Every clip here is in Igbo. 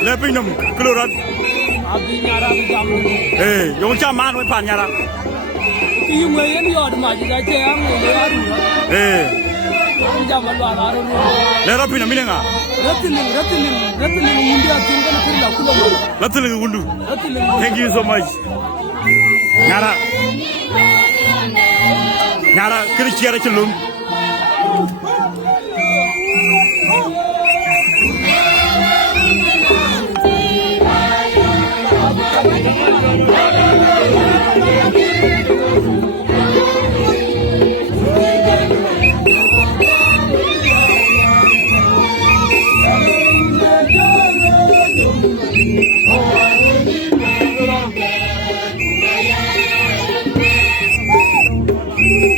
Lebih keluaran. Abi nyara bi jamu. Yang zaman we pan nyara. Ti ngwe ni yo ma ji ga che am ni ya ru. Am jamu lo ala ru. Le rapi na milenga. Ratiling India tunga na kila kula mo. Ratiling wundu. Ratiling. Thank you so much. Nyara. Nyara kiri chiara chelum.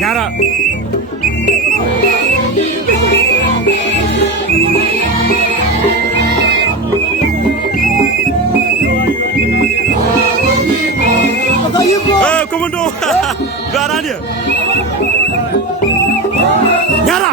Nyara. Komando. Darah dia. Nyara.